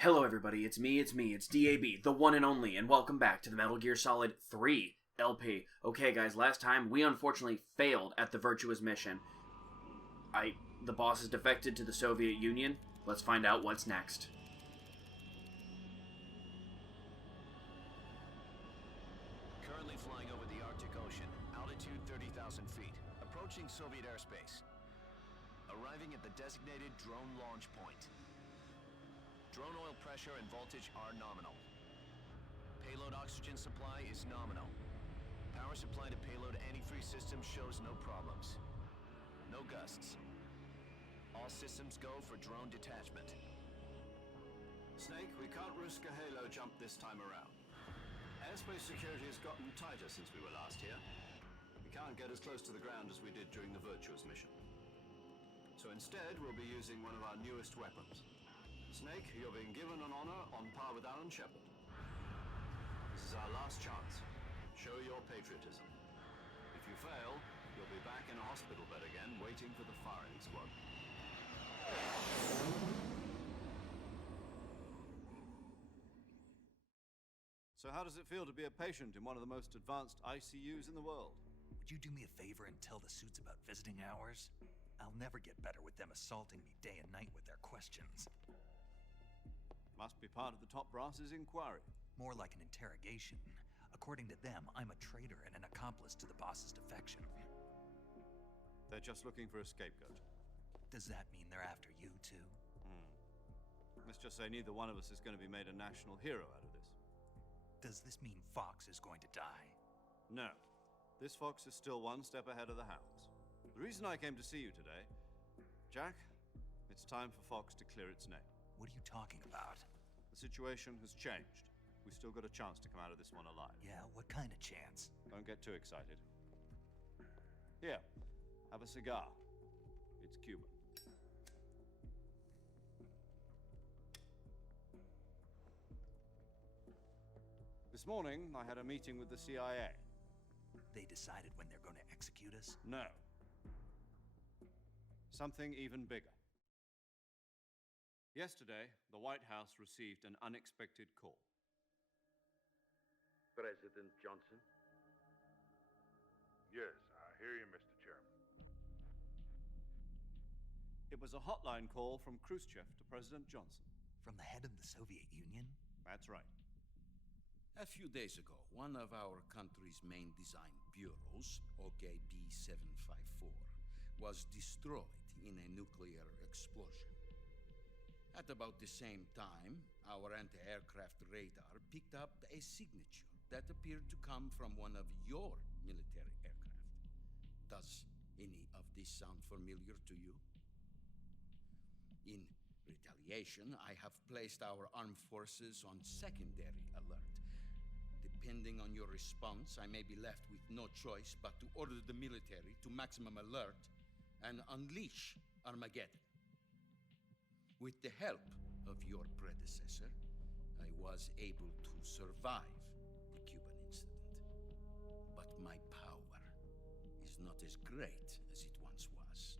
Hello everybody, it's me, it's DAB, the one and only, and welcome back to the Metal Gear Solid 3 LP. Okay guys, last time we unfortunately failed at the Virtuous Mission. The boss has defected to the Soviet Union. Let's find out what's next. Currently flying over the Arctic Ocean, altitude 30,000 feet, approaching Soviet airspace. Arriving at the designated drone launch point. Drone oil pressure and voltage are nominal. Payload oxygen supply is nominal. Power supply to payload antifreeze system shows no problems. No gusts. All systems go for drone detachment. Snake, we can't risk a halo jump this time around. Airspace security has gotten tighter since we were last here. We can't get as close to the ground as we did during the Virtuous mission. So instead, we'll be using one of our newest weapons. Snake, you're being given an honor on par with Alan Shepard. This is our last chance. Show your patriotism. If you fail, you'll be back in a hospital bed again, waiting for the firing squad. So how does it feel to be a patient in one of the most advanced ICUs in the world? Would you do me a favor and tell the suits about visiting hours? I'll never get better with them assaulting me day and night with their questions. Must be part of the top brass's inquiry. More like an interrogation. According to them, I'm a traitor and an accomplice to the boss's defection. They're just looking for a scapegoat. Does that mean they're after you too? Let's just say neither one of us is going to be made a national hero out of this. Does this mean Fox is going to die? No. This fox is still one step ahead of the hounds. The reason I came to see you today, Jack, it's time for Fox to clear its name. What are you talking about? The situation has changed. We've still got a chance to come out of this one alive. Yeah, what kind of chance? Don't get too excited. Here, have a cigar. It's Cuban. This morning, I had a meeting with the CIA. They decided when they're going to execute us? No. Something even bigger. Yesterday, the White House received an unexpected call. President Johnson? Yes, I hear you, Mr. Chairman. It was a hotline call from Khrushchev to President Johnson. From the head of the Soviet Union? That's right. A few days ago, one of our country's main design bureaus, OKB-754, was destroyed in a nuclear explosion. At about the same time, our anti-aircraft radar picked up a signature that appeared to come from one of your military aircraft. Does any of this sound familiar to you? In retaliation, I have placed our armed forces on secondary alert. Depending on your response, I may be left with no choice but to order the military to maximum alert and unleash Armageddon. With the help of your predecessor, I was able to survive the Cuban incident. But my power is not as great as it once was.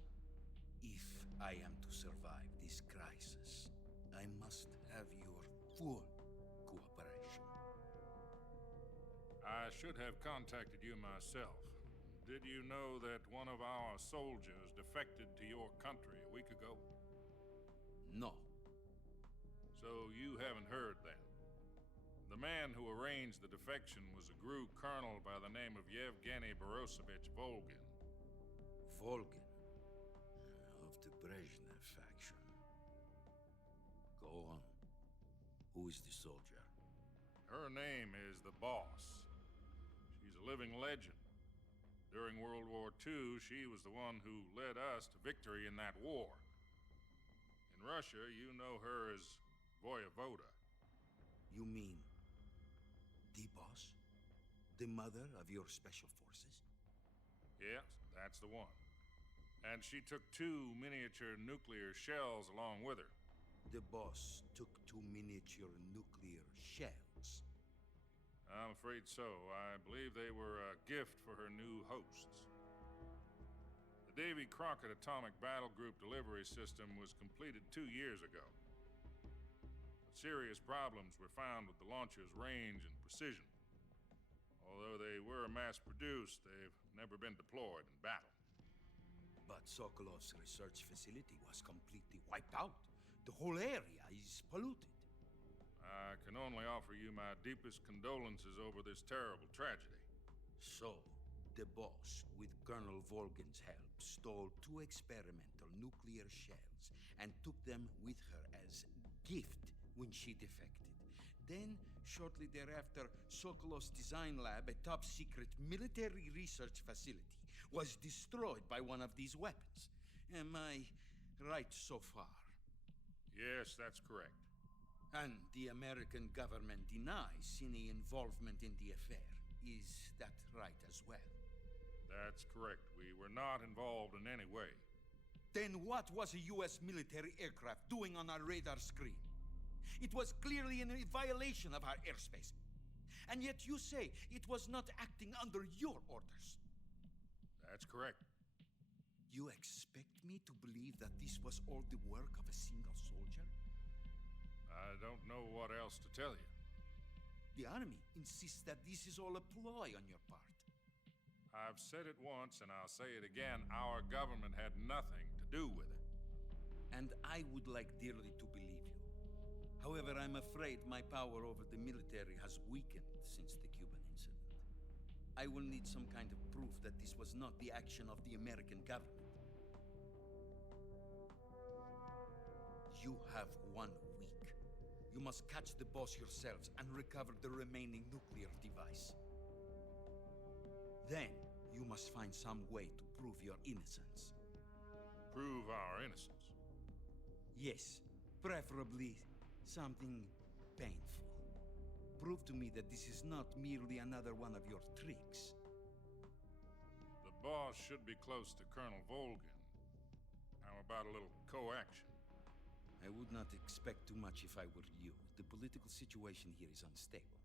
If I am to survive this crisis, I must have your full cooperation. I should have contacted you myself. Did you know that one of our soldiers defected to your country a week ago? No. So you haven't heard then. The man who arranged the defection was a GRU colonel by the name of Yevgeny Borosovich Volgin. Volgin, of the Brezhnev faction. Go on. Who is the soldier? Her name is the Boss. She's a living legend. During World War II, she was the one who led us to victory in that war. In Russia, you know her as Voyevoda. You mean the boss? The mother of your special forces? Yes, that's the one. And she took 2 miniature nuclear shells along with her. The boss took 2 miniature nuclear shells. I'm afraid so. I believe they were a gift for her new hosts. The Davy Crockett Atomic Battle Group delivery system was completed 2 years ago. But serious problems were found with the launcher's range and precision. Although they were mass-produced, they've never been deployed in battle. But Sokolov's research facility was completely wiped out. The whole area is polluted. I can only offer you my deepest condolences over this terrible tragedy. So, the boss, with Colonel Volgin's help, stole 2 experimental nuclear shells and took them with her as gift when she defected. Then, shortly thereafter, Sokolov's design lab, a top-secret military research facility, was destroyed by one of these weapons. Am I right so far? Yes, that's correct. And the American government denies any involvement in the affair. Is that right as well? That's correct. We were not involved in any way. Then what was a U.S. military aircraft doing on our radar screen? It was clearly in violation of our airspace. And yet you say it was not acting under your orders. That's correct. You expect me to believe that this was all the work of a single soldier? I don't know what else to tell you. The Army insists that this is all a ploy on your part. I've said it once and I'll say it again. Our government had nothing to do with it. And I would like dearly to believe you. However, I'm afraid my power over the military has weakened since the Cuban incident. I will need some kind of proof that this was not the action of the American government. You have 1 week. You must catch the boss yourselves and recover the remaining nuclear device. Then, you must find some way to prove your innocence. Prove our innocence. Yes, preferably something painful. Prove to me that this is not merely another one of your tricks. The boss should be close to Colonel Volgin. How about a little co-action? I would not expect too much if I were you. The political situation here is unstable.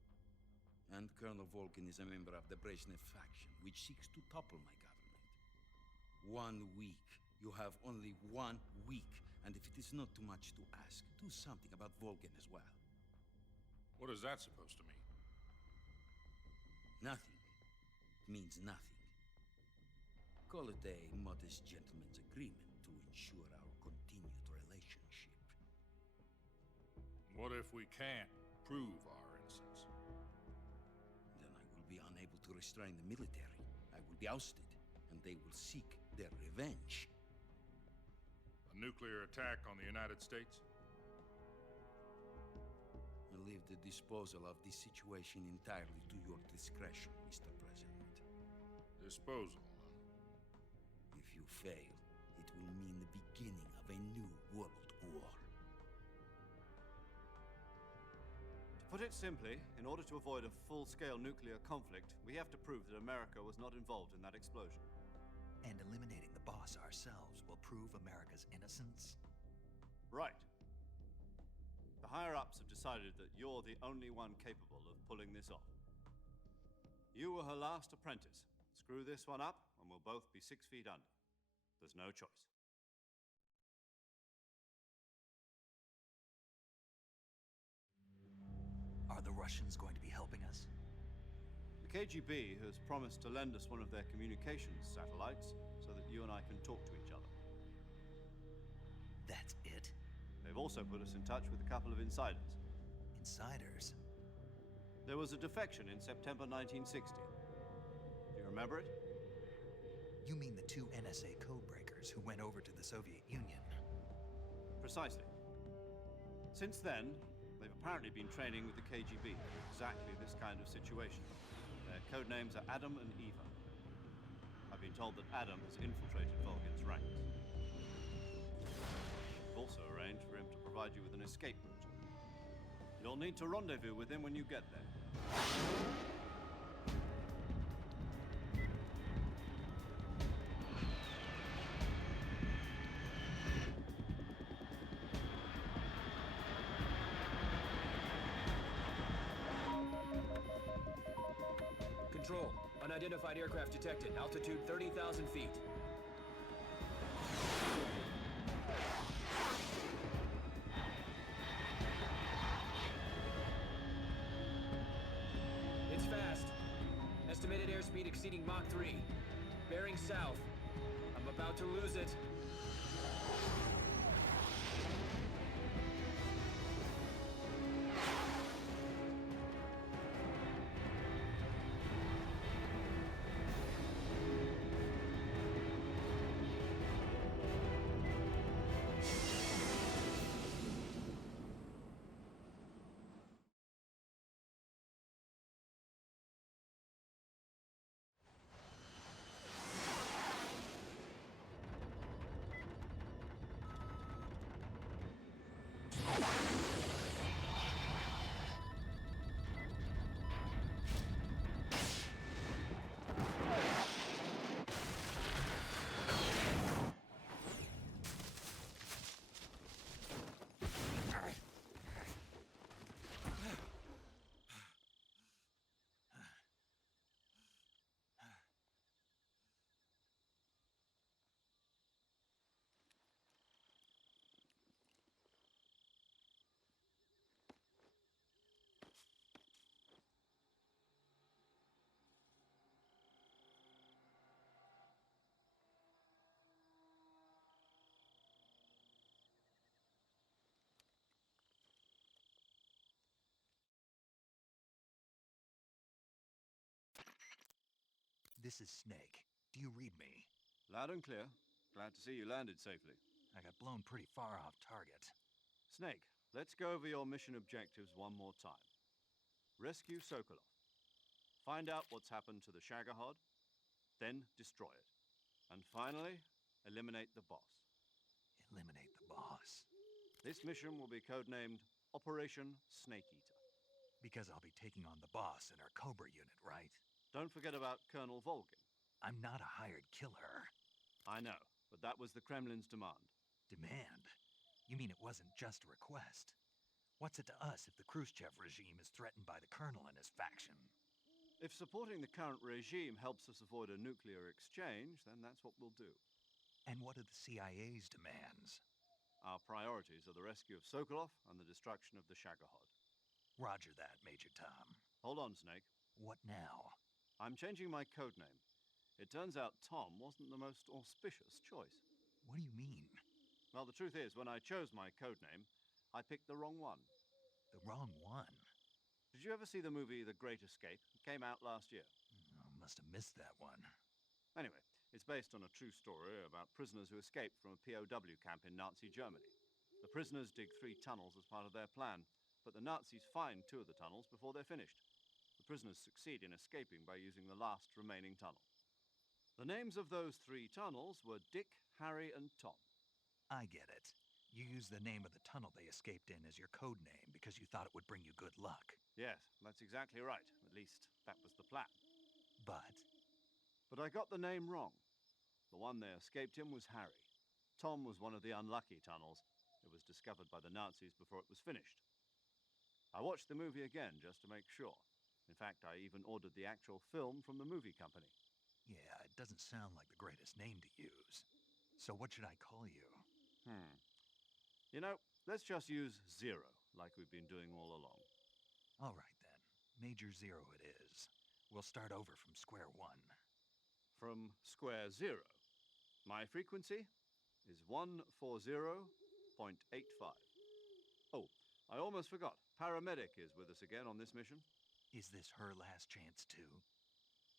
And Colonel Volgin is a member of the Brezhnev faction, which seeks to topple my government. 1 week. You have only 1 week. And if it is not too much to ask, do something about Volgin as well. What is that supposed to mean? Nothing. It means nothing. Call it a modest gentleman's agreement to ensure our continued relationship. What if we can't prove our innocence? Then I will be unable to restrain the military. I will be ousted, and they will seek their revenge. A nuclear attack on the United States? I leave the disposal of this situation entirely to your discretion, Mr. President. Disposal, huh? If you fail, it will mean the beginning of a new world war. To put it simply, in order to avoid a full-scale nuclear conflict, we have to prove that America was not involved in that explosion. And eliminating the boss ourselves will prove America's innocence? Right. The higher-ups have decided that you're the only one capable of pulling this off. You were her last apprentice. Screw this one up, and we'll both be 6 feet under. There's no choice. Are the Russians going to be helping us? The KGB has promised to lend us one of their communications satellites so that you and I can talk to each other. That's it? They've also put us in touch with a couple of insiders. Insiders? There was a defection in September 1960. Do you remember it? You mean the 2 NSA codebreakers who went over to the Soviet Union? Precisely. Since then, they've apparently been training with the KGB for exactly this kind of situation. Their code names are Adam and Eva. I've been told that Adam has infiltrated Volgin's ranks. We've also arranged for him to provide you with an escape route. You'll need to rendezvous with him when you get there. Control. Unidentified aircraft detected. Altitude 30,000 feet. speed exceeding Mach 3. Bearing south. I'm about to lose it. This is Snake. Do you read me? Loud and clear. Glad to see you landed safely. I got blown pretty far off target. Snake, let's go over your mission objectives one more time. Rescue Sokolov. Find out what's happened to the Shagohod, then destroy it. And finally, eliminate the boss. Eliminate the boss. This mission will be codenamed Operation Snake Eater. Because I'll be taking on the boss in our Cobra Unit, right? Don't forget about Colonel Volgin. I'm not a hired killer. I know, but that was the Kremlin's demand. Demand? You mean it wasn't just a request? What's it to us if the Khrushchev regime is threatened by the Colonel and his faction? If supporting the current regime helps us avoid a nuclear exchange, then that's what we'll do. And what are the CIA's demands? Our priorities are the rescue of Sokolov and the destruction of the Shagohod. Roger that, Major Tom. Hold on, Snake. What now? I'm changing my codename. It turns out Tom wasn't the most auspicious choice. What do you mean? Well, the truth is, when I chose my codename, I picked the wrong one. The wrong one? Did you ever see the movie The Great Escape? It came out last year. Oh, must have missed that one. Anyway, it's based on a true story about prisoners who escaped from a POW camp in Nazi Germany. The prisoners dig 3 tunnels as part of their plan, but the Nazis find 2 of the tunnels before they're finished. The prisoners succeed in escaping by using the last remaining tunnel. The names of those 3 tunnels were Dick, Harry, and Tom. I get it. You used the name of the tunnel they escaped in as your code name because you thought it would bring you good luck. Yes, that's exactly right. At least, that was the plan. But But I got the name wrong. The one they escaped in was Harry. Tom was one of the unlucky tunnels. It was discovered by the Nazis before it was finished. I watched the movie again just to make sure. In fact, I even ordered the actual film from the movie company. yeah, it doesn't sound like the greatest name to use. So what should I call you? You know, let's just use Zero, like we've been doing all along. All right then. Major Zero it is. We'll start over from square one. From square 0. My frequency is 140.85. Oh, I almost forgot. Paramedic is with us again on this mission. Is this her last chance too?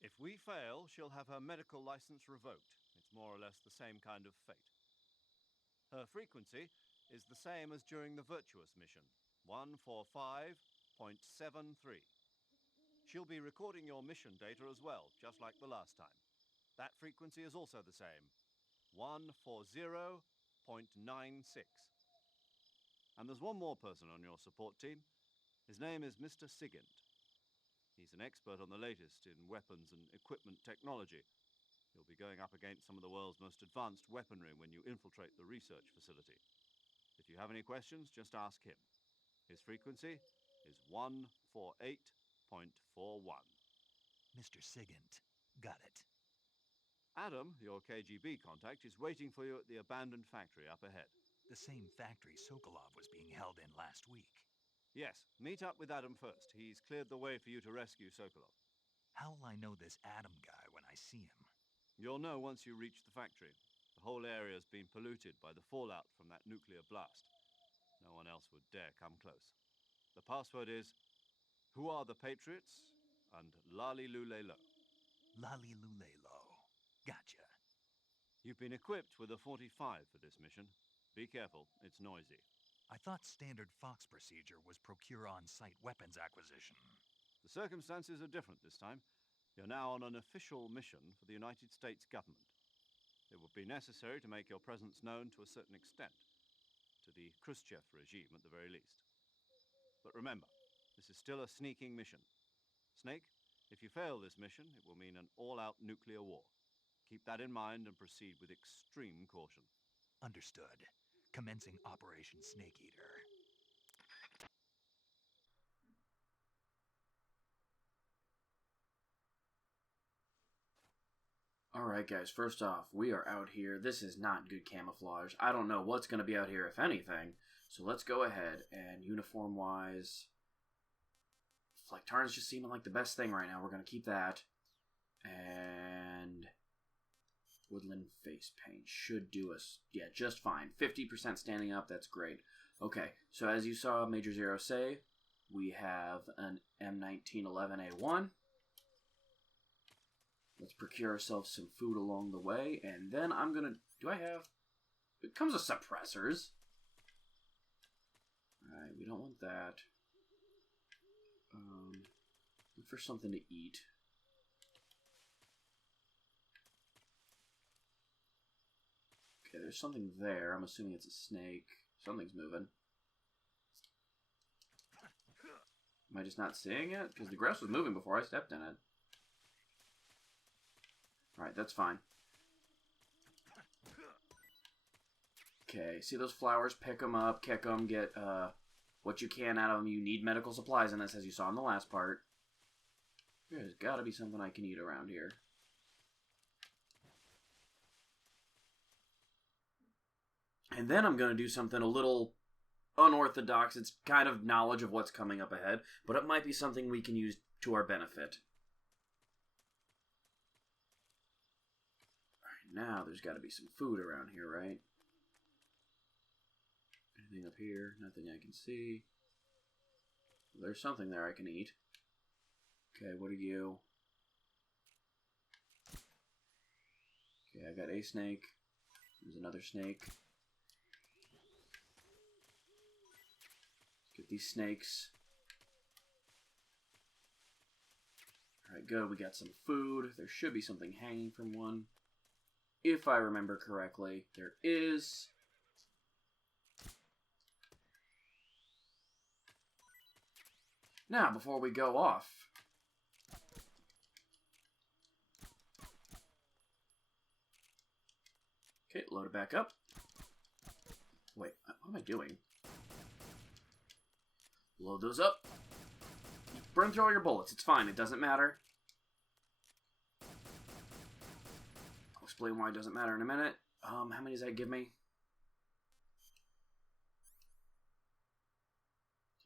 If we fail, she'll have her medical license revoked. It's more or less the same kind of fate. Her frequency is the same as during the Virtuous Mission, 145.73. She'll be recording your mission data as well, just like the last time. That frequency is also the same, 140.96. And there's one more person on your support team. His name is Mr. Sigint. He's an expert on the latest in weapons and equipment technology. You'll be going up against some of the world's most advanced weaponry when you infiltrate the research facility. If you have any questions, just ask him. His frequency is 148.41. Mr. Sigint. Got it. Adam, your KGB contact, is waiting for you at the abandoned factory up ahead. The same factory Sokolov was being held in last week. Yes, meet up with Adam first. He's cleared the way for you to rescue Sokolov. How will I know this Adam guy when I see him? You'll know once you reach the factory. The whole area's been polluted by the fallout from that nuclear blast. No one else would dare come close. The password is, "Who are the Patriots?" and "Lali Lule Lo." Lali Lule Lo. Gotcha. You've been equipped with a 45 for this mission. Be careful, it's noisy. I thought standard Fox procedure was procure on-site weapons acquisition. The circumstances are different this time. You're now on an official mission for the United States government. It would be necessary to make your presence known to a certain extent, to the Khrushchev regime at the very least. But remember, this is still a sneaking mission. Snake, if you fail this mission, it will mean an all-out nuclear war. Keep that in mind and proceed with extreme caution. Understood. Commencing Operation Snake Eater. Alright guys, first off, we are out here. This is not good camouflage. I don't know what's going to be out here, if anything. So let's go ahead and uniform-wise... Flectarn's just seeming like the best thing right now. We're going to keep that. And... Woodland face paint should do us, yeah, just fine. 50% standing up, that's great. Okay, so as you saw Major Zero say, we have an M1911A1. Let's procure ourselves some food along the way, and then I'm gonna... Do I have... It comes with suppressors. Alright, we don't want that. Look for something to eat. Okay, there's something there. I'm assuming it's a snake. Something's moving. Am I just not seeing it? Because the grass was moving before I stepped in it. Alright, that's fine. Okay, see those flowers? Pick them up, kick them, get what you can out of them. You need medical supplies in this, as you saw in the last part. There's got to be something I can eat around here. And then I'm going to do something a little unorthodox. It's kind of knowledge of what's coming up ahead, but it might be something we can use to our benefit. Alright, now there's got to be some food around here, right? Anything up here? Nothing I can see. There's something there I can eat. Okay, what are you? Okay, I got a snake. There's another snake. Get these snakes. Alright, good. We got some food. There should be something hanging from one. If I remember correctly, there is. Now, before we go off. Okay, load it back up. Wait, what am I doing? Load those up. Burn through all your bullets. It's fine. It doesn't matter. I'll explain why it doesn't matter in a minute. How many does that give me?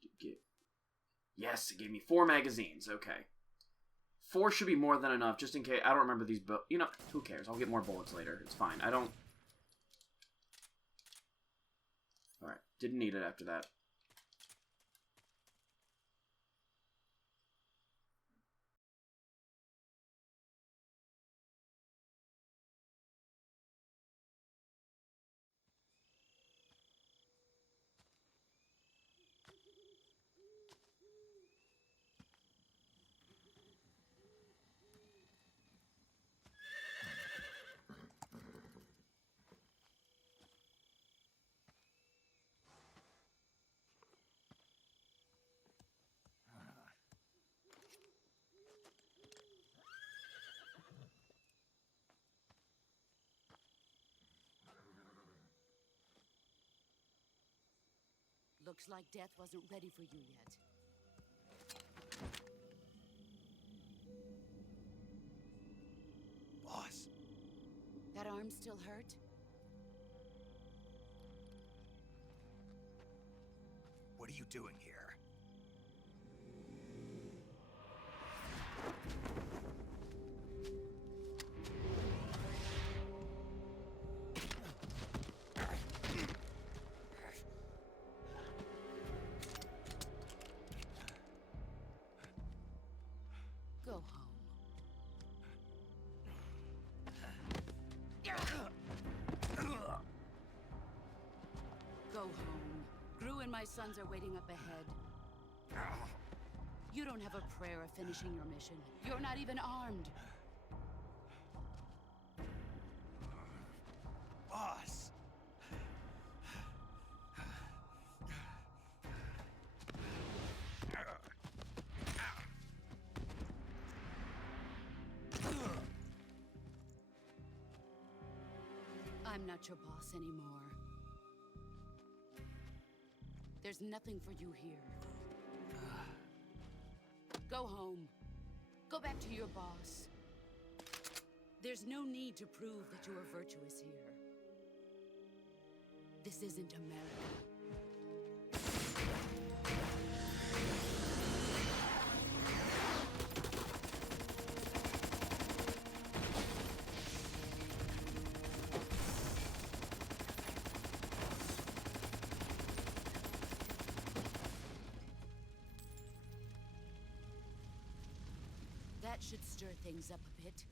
Did it get... Yes, it gave me 4 magazines. Okay. 4 should be more than enough, just in case. I don't remember these bullets. You know, who cares? I'll get more bullets later. It's fine. I don't... Alright. Didn't need it after that. Looks like death wasn't ready for you yet. Boss. That arm still hurt? What are you doing here? Go home. Go home. Gru and my sons are waiting up ahead. You don't have a prayer of finishing your mission. You're not even armed. Boss! I'm not your boss anymore. There's nothing for you here. Go home. Go back to your boss. There's no need to prove that you are virtuous here. This isn't America. That should stir things up a bit.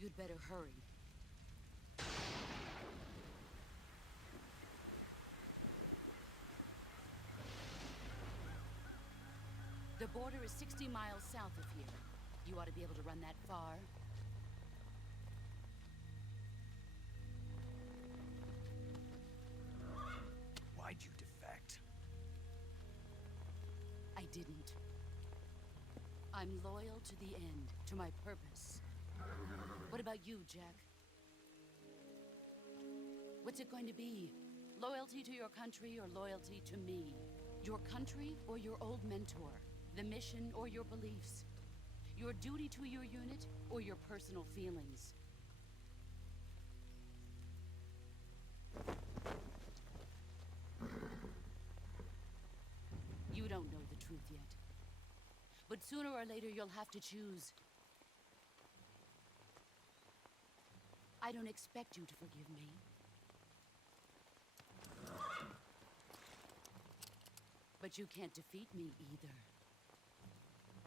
You'd better hurry. The border is 60 miles south of here. You ought to be able to run that far. Why'd you defect? I didn't. I'm loyal to the end, to my purpose. What about you, Jack? What's it going to be? Loyalty to your country or loyalty to me? Your country or your old mentor? The mission or your beliefs? Your duty to your unit or your personal feelings? You don't know the truth yet. But sooner or later, you'll have to choose. I don't expect you to forgive me. But you can't defeat me either.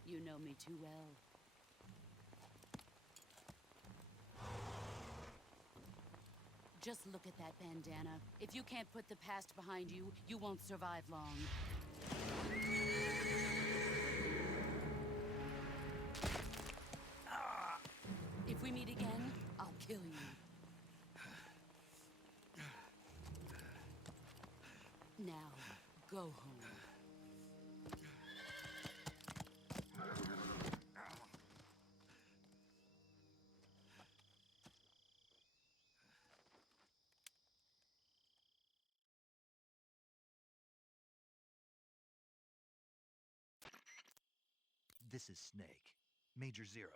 You know me too well. Just look at that bandana. If you can't put the past behind you, you won't survive long. If we meet again, I'll kill you. Now, go home. This is Snake. Major Zero.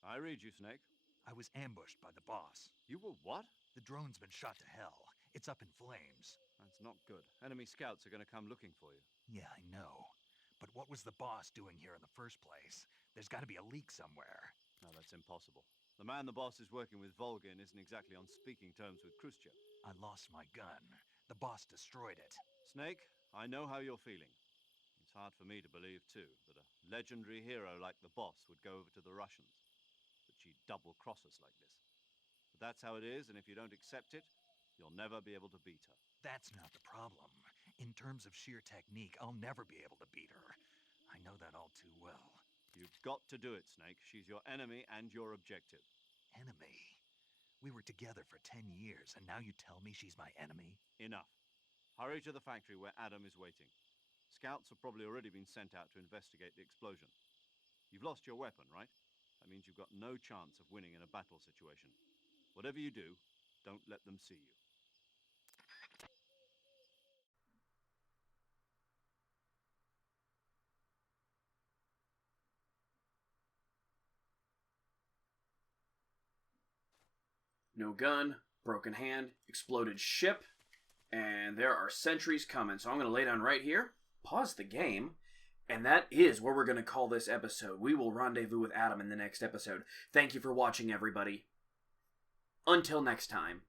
I read you, Snake. I was ambushed by the boss. You were what? The drone's been shot to hell. It's up in flames. That's not good. Enemy scouts are going to come looking for you. Yeah, I know. But what was the boss doing here in the first place? There's got to be a leak somewhere. No, that's impossible. The man the boss is working with, Volgin, isn't exactly on speaking terms with Khrushchev. I lost my gun. The boss destroyed it. Snake, I know how you're feeling. It's hard for me to believe, too, that a legendary hero like the boss would go over to the Russians. That she'd double-cross us like this. But that's how it is, and if you don't accept it, you'll never be able to beat her. That's not the problem. In terms of sheer technique, I'll never be able to beat her. I know that all too well. You've got to do it, Snake. She's your enemy and your objective. Enemy? We were together for 10 years, and now you tell me she's my enemy? Enough. Hurry to the factory where Adam is waiting. Scouts have probably already been sent out to investigate the explosion. You've lost your weapon, right? That means you've got no chance of winning in a battle situation. Whatever you do, don't let them see you. No gun, broken hand, exploded ship, and there are sentries coming. So I'm going to lay down right here, pause the game, and that is where we're going to call this episode. We will rendezvous with Adam in the next episode. Thank you for watching, everybody. Until next time.